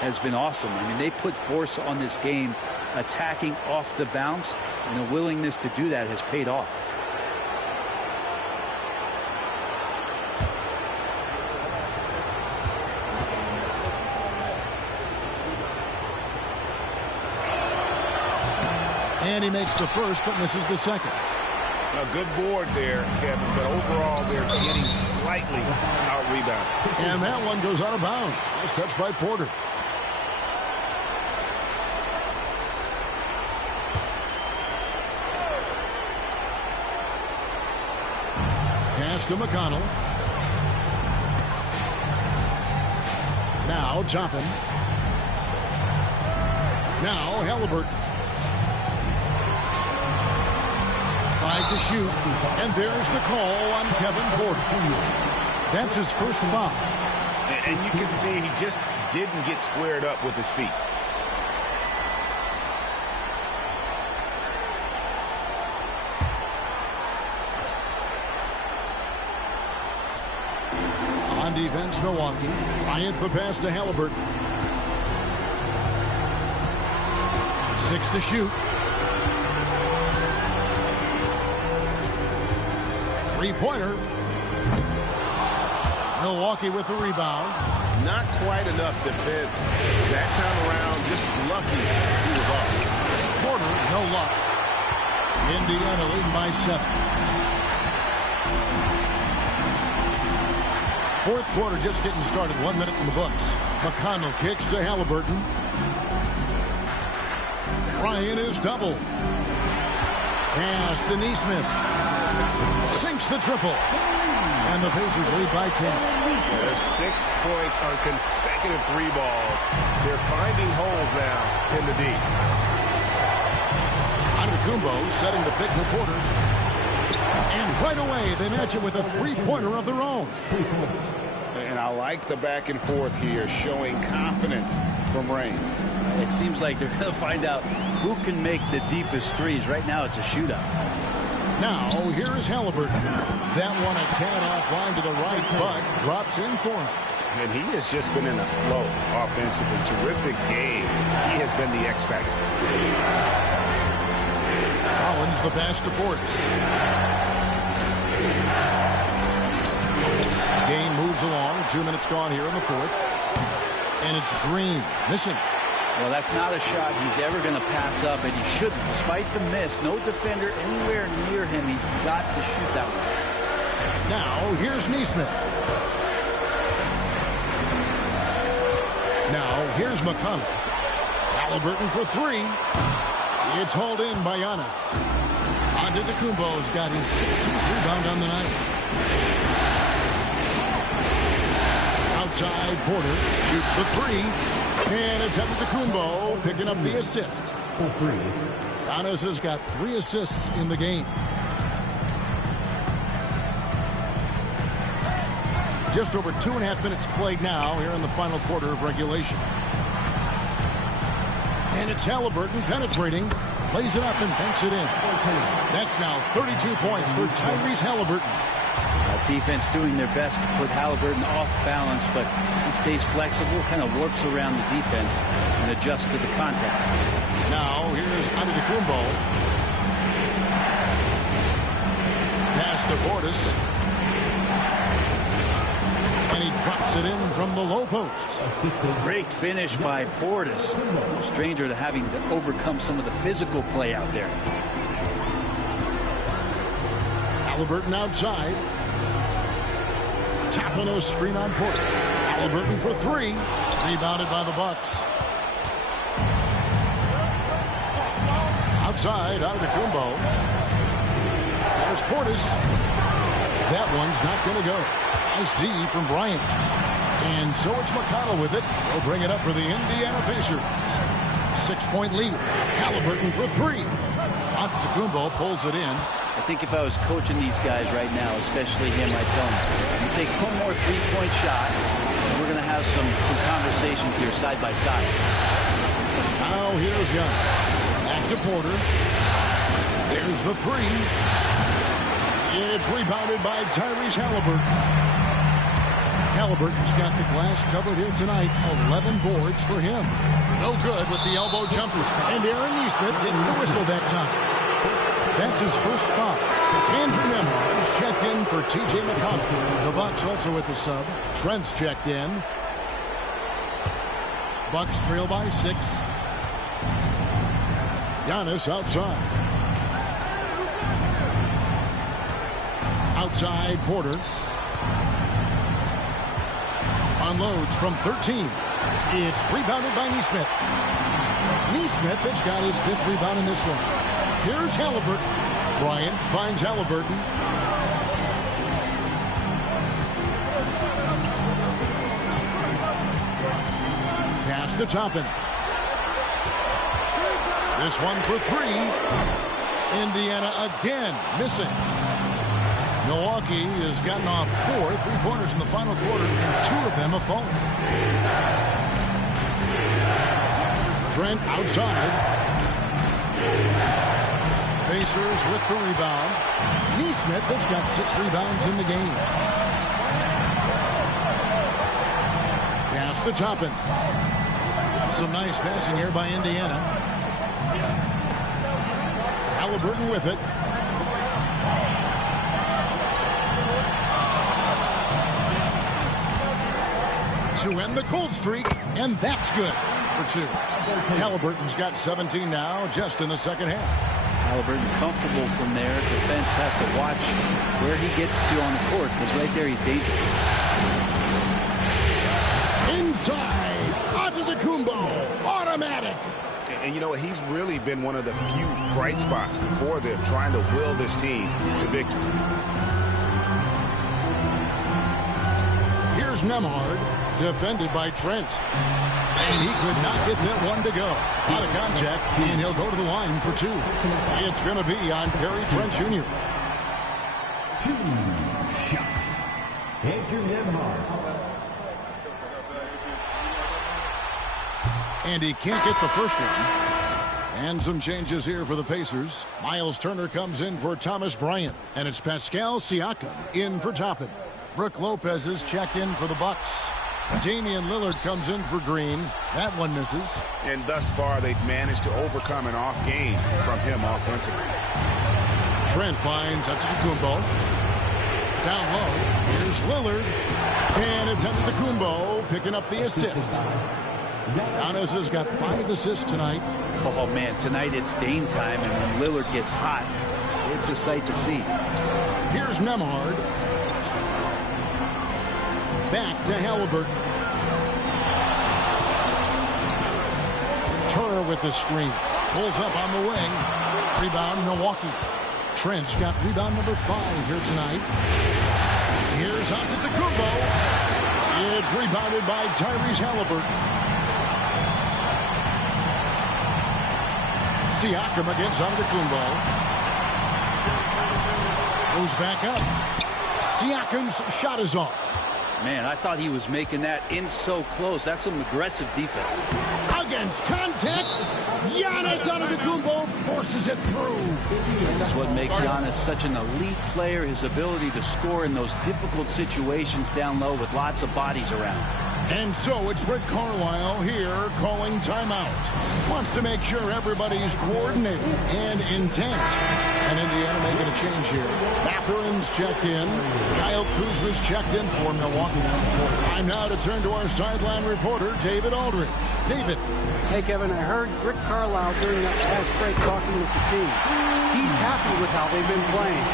has been awesome. I mean, they put force on this game, attacking off the bounce, and a willingness to do that has paid off. And he makes the first, but misses the second. A good board there, Kevin, but overall they're getting slightly out-rebounded. And that one goes out of bounds. Nice touch by Porter. Pass to McConnell. Now Joplin. Now Halliburton. 5 to shoot, and there's the call on Kevin Porter. That's his first foul. And you can see he just didn't get squared up with his feet. On defense, Milwaukee. Bryant the pass to Halliburton. 6 to shoot. 3-pointer. Milwaukee with the rebound. Not quite enough defense that time around. Just lucky he was off. Porter, no luck. Indiana leading by 7. Fourth quarter just getting started. 1 minute in the books. McConnell kicks to Halliburton. Ryan is doubled. Pass to Nesmith. Sinks the triple. And the Pacers lead by 10. There's 6 points on consecutive 3 balls. They're finding holes now in the D. Antetokounmpo setting the pick for Porter. And right away, they match it with a 3-pointer of their own. 3 points. And I like the back and forth here, showing confidence from range. It seems like they're going to find out who can make the deepest threes. Right now, it's a shootout. Now, here is Halliburton. That one a tad offline to the right, but drops in for him. And he has just been in a flow offensively. Terrific game. He has been the X factor. Collins the pass to Portis. Game moves along. 2 minutes gone here in the fourth. And it's Green missing. Well, that's not a shot he's ever going to pass up, and he shouldn't. Despite the miss, no defender anywhere near him. He's got to shoot that one. Now, here's Nesmith. Now, here's McConnell. Halliburton for 3. It's hauled in by Giannis. Antetokounmpo's got his 16th rebound on the night. Outside, Porter shoots the 3. And it's Antetokounmpo picking up the assist. For 3. Giannis has got 3 assists in the game. Just over 2.5 minutes played now here in the final quarter of regulation. And it's Halliburton penetrating, lays it up and banks it in. That's now 32 points for Tyrese Halliburton. Defense doing their best to put Halliburton off balance, but he stays flexible, kind of warps around the defense and adjusts to the contact. Now here's Antetokounmpo. Pass to Portis. And he drops it in from the low post. Great finish by Portis. No stranger to having to overcome some of the physical play out there. Halliburton outside. Tapping a screen on Porter. Halliburton for three. Rebounded by the Bucks. Outside, Antetokounmpo. There's Portis. That one's not going to go. Nice D from Bryant. And so it's McConnell with it. He'll bring it up for the Indiana Pacers. 6-point lead. Halliburton for three. Antetokounmpo pulls it in. I think if I was coaching these guys right now, especially him, I'd tell him, you take one more three-point shot, and we're going to have some conversations here side by side. Now here's Young. Back to Porter. There's the three. It's rebounded by Tyrese Halliburton. Halliburton's got the glass covered here tonight. 11 boards for him. No good with the elbow jumper. And Aaron Nesmith gets the whistle that time. That's his first foul. Andrew Nembhard is checked in for T.J. McConnell. The Bucks also with the sub. Trent's checked in. Bucks trail by 6. Giannis outside. Outside Porter. Unloads from 13. It's rebounded by Nesmith. Nesmith has got his 5th rebound in this one. Here's Halliburton. Bryant finds Halliburton. Pass to Toppin. This one for three. Indiana again missing. Milwaukee has gotten off 4 3-pointers in the final quarter, and 2 of them have fallen. Trent outside. Pacers with the rebound. Nesmith has got 6 rebounds in the game. Pass to Toppin. Some nice passing here by Indiana. Halliburton with it. To end the cold streak, and that's good for 2. Halliburton's got 17 now, just in the second half. Halliburton comfortable from there. Defense has to watch where he gets to on the court, because right there he's dangerous. Inside, Antetokounmpo, automatic. And you know, he's really been one of the few bright spots for them, trying to will this team to victory. Here's Nembhard, defended by Trent. And he could not get that one to go. Out of contact, and he'll go to the line for 2. It's going to be on Gary Trent Jr. 2 shots. Andrew Nembhard. And he can't get the first one. And some changes here for the Pacers. Miles Turner comes in for Thomas Bryant. And it's Pascal Siakam in for Toppin. Brook Lopez is checked in for the Bucks. Damian Lillard comes in for Green. That one misses. And thus far, they've managed to overcome an off game from him offensively. Trent finds Antetokounmpo. Down low, here's Lillard. And it's Antetokounmpo picking up the assist. Giannis has got 5 assists tonight. Oh, man, tonight it's Dame time, and when Lillard gets hot, it's a sight to see. Here's Nembhard. Back to Halliburton. Turner with the screen. Pulls up on the wing. Rebound, Milwaukee. Trent's got rebound number 5 here tonight. Here's Antetokounmpo. It's rebounded by Tyrese Halliburton. Siakam against Antetokounmpo. Goes back up. Siakam's shot is off. Man, I thought he was making that in so close. That's some aggressive defense. Against contact, Giannis Antetokounmpo forces it through. This is what makes Giannis such an elite player, his ability to score in those difficult situations down low with lots of bodies around. And so it's Rick Carlisle here calling timeout. Wants to make sure everybody's coordinated and intent. And Indiana making a change here. Mathurin's checked in. Kyle Kuzma's checked in for Milwaukee. Time now to turn to our sideline reporter, David Aldridge. David. Hey, Kevin, I heard Rick Carlisle during that last break talking with the team. He's happy with how they've been playing.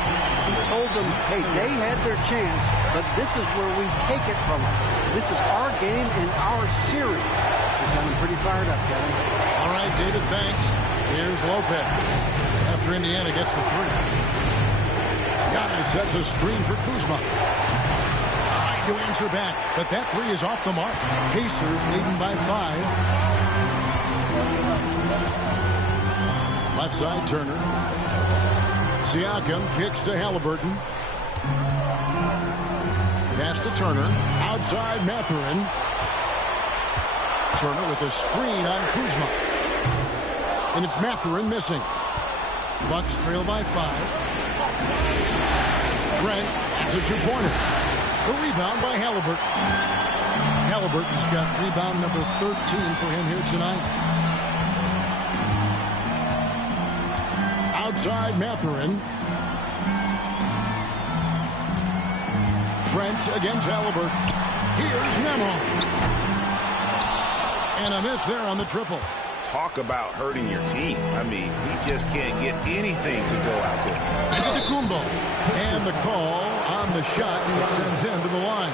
He told them, hey, they had their chance, but this is where we take it from them. This is our game and our series. He's got him pretty fired up, Kevin. All right, David, thanks. Here's Lopez. After Indiana gets the three. Giannis sets a screen for Kuzma. Trying to answer back, but that three is off the mark. Pacers leading by 5. Left side, Turner. Siakam kicks to Halliburton. Pass to Turner. Outside, Mathurin. Turner with a screen on Kuzma. And it's Mathurin missing. Bucks trail by 5. Trent has a two-pointer. The rebound by Halliburton. Halliburton's got rebound number 13 for him here tonight. Outside Mathurin. Trent against Halliburton. Here's Nembhard. And a miss there on the triple. Talk about hurting your team. I mean, he just can't get anything to go out there. Antetokounmpo. And the call on the shot that sends him to the line.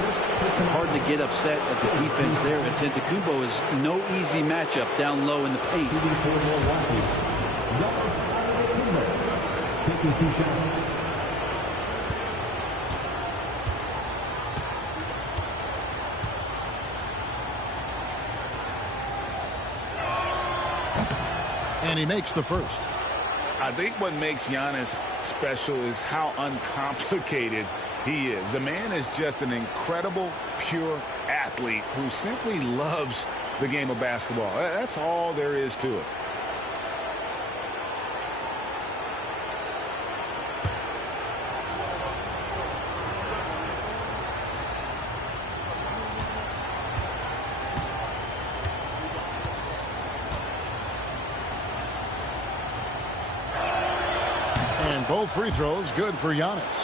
Hard to get upset at the defense there. Antetokounmpo is no easy matchup down low in the paint. Taking 2 shots. And he makes the first. I think what makes Giannis special is how uncomplicated he is. The man is just an incredible, pure athlete who simply loves the game of basketball. That's all there is to it. Both free throws good for Giannis.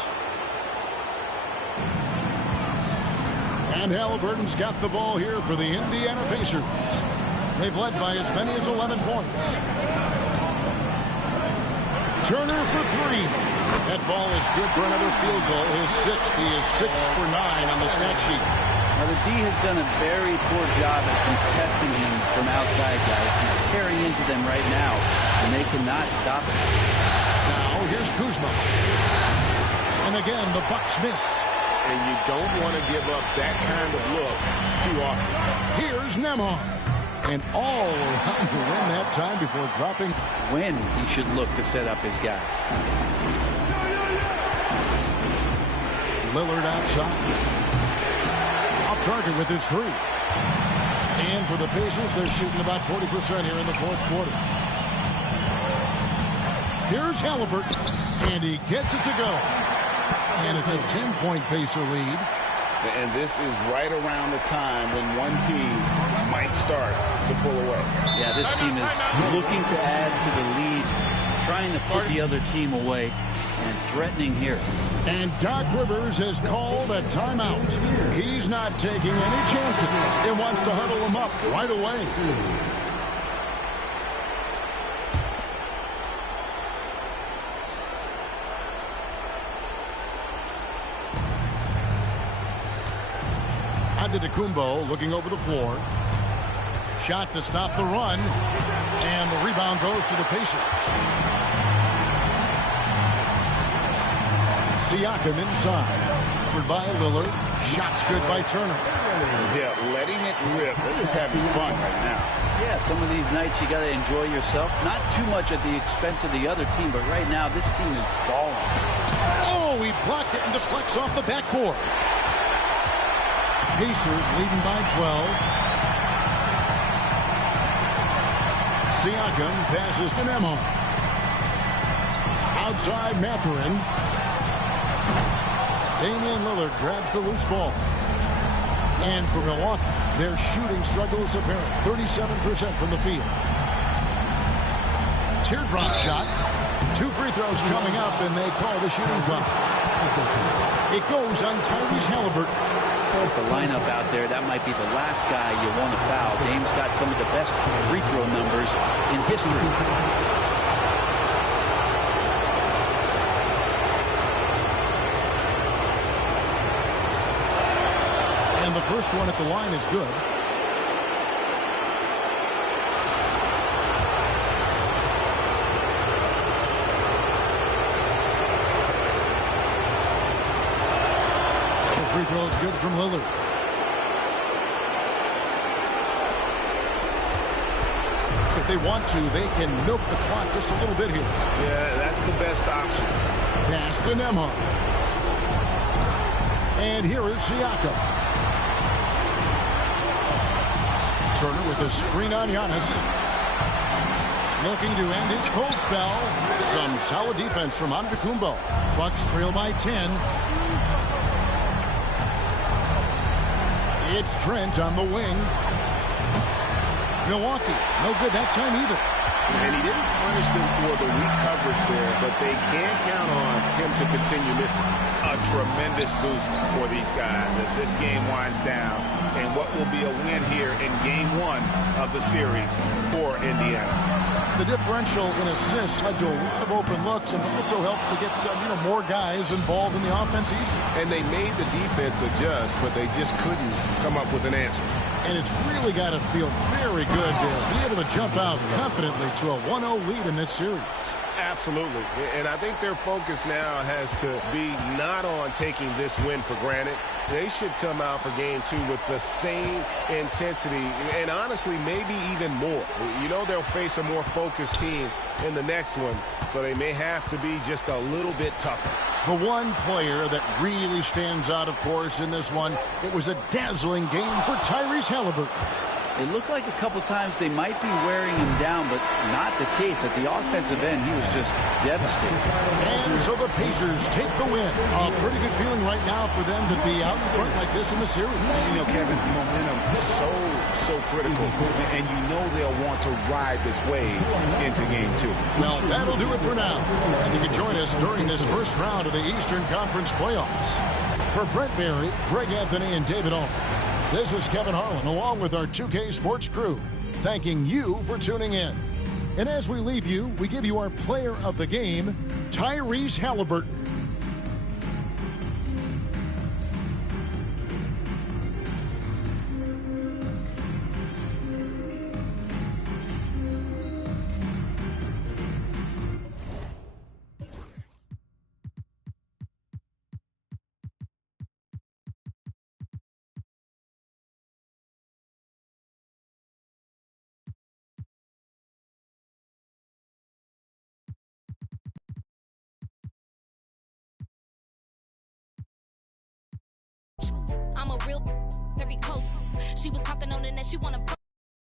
And Halliburton's got the ball here for the Indiana Pacers. They've led by as many as 11 points. Turner for 3. That ball is good for another field goal. His 6th. He is 6 for 9 on the stat sheet. Now, the D has done a very poor job at contesting him from outside, guys. He's tearing into them right now, and they cannot stop it. Now, here's Kuzma. And again, the Bucks miss. And you don't want to give up that kind of look too often. Here's Nembhard. And all around the rim that time before dropping. When he should look to set up his guy. Lillard outside. Off target with his 3. And for the Pacers, they're shooting about 40% here in the 4th quarter. Here's Halliburton, and he gets it to go. And it's a 10-point Pacer lead. And this is right around the time when one team might start to pull away. Yeah, this team is looking to add to the lead, trying to put the other team away, and threatening here. And Doc Rivers has called a timeout. He's not taking any chances and wants to huddle them up right away. Antetokounmpo looking over the floor. Shot to stop the run. And the rebound goes to the Pacers. Siakam inside. Covered by Lillard. Shots good by Turner. Yeah, letting it rip. They're just having fun right now. Yeah, some of these nights you got to enjoy yourself. Not too much at the expense of the other team, but right now this team is balling. Oh, he blocked it and deflects off the backboard. Pacers leading by 12. Siakam passes to Nembhard. Outside Mathurin. Damian Lillard grabs the loose ball. And for Milwaukee, their shooting struggle is apparent. 37% from the field. Teardrop shot. 2 free throws coming up, and they call the shooting foul. It goes on Tyrese Halliburton. With the lineup out there, that might be the last guy you want to foul. Dame's got some of the best free throw numbers in history. And the first one at the line is good. Free throw is good from Lillard. If they want to, they can milk the clock just a little bit here. Yeah, that's the best option. Pass to Nembhard. And here is Siakam. Turner with a screen on Giannis. Looking to end his cold spell. Some solid defense from Antetokounmpo. Bucks trail by 10. It's Trent on the wing. Milwaukee, no good that time either. And he didn't punish them for the weak coverage there, but they can count on him to continue missing. A tremendous boost for these guys as this game winds down, and what will be a win here in Game 1 of the series for Indiana. The differential in assists led to a lot of open looks and also helped to get more guys involved in the offense easy. And they made the defense adjust, but they just couldn't come up with an answer. And it's really got to feel very good to be able to jump out confidently to a 1-0 lead in this series. Absolutely. And I think their focus now has to be not on taking this win for granted. They should come out for Game 2 with the same intensity and honestly maybe even more. You know they'll face a more focused team in the next one, so they may have to be just a little bit tougher. The one player that really stands out, of course, in this one, it was a dazzling game for Tyrese Halliburton. It looked like a couple times they might be wearing him down, but not the case. At the offensive end, he was just devastating. And so the Pacers take the win. A pretty good feeling right now for them to be out in front like this in the series. You know, Kevin, momentum so critical, and you know they'll want to ride this wave into Game 2. Well, that'll do it for now. And you can join us during this first round of the Eastern Conference playoffs. For Brent Barry, Greg Anthony, and David Allman, this is Kevin Harlan along with our 2K Sports crew, thanking you for tuning in. And as we leave you, we give you our player of the game, Tyrese Halliburton. I'm a real very close. She was talking on the net, she wanna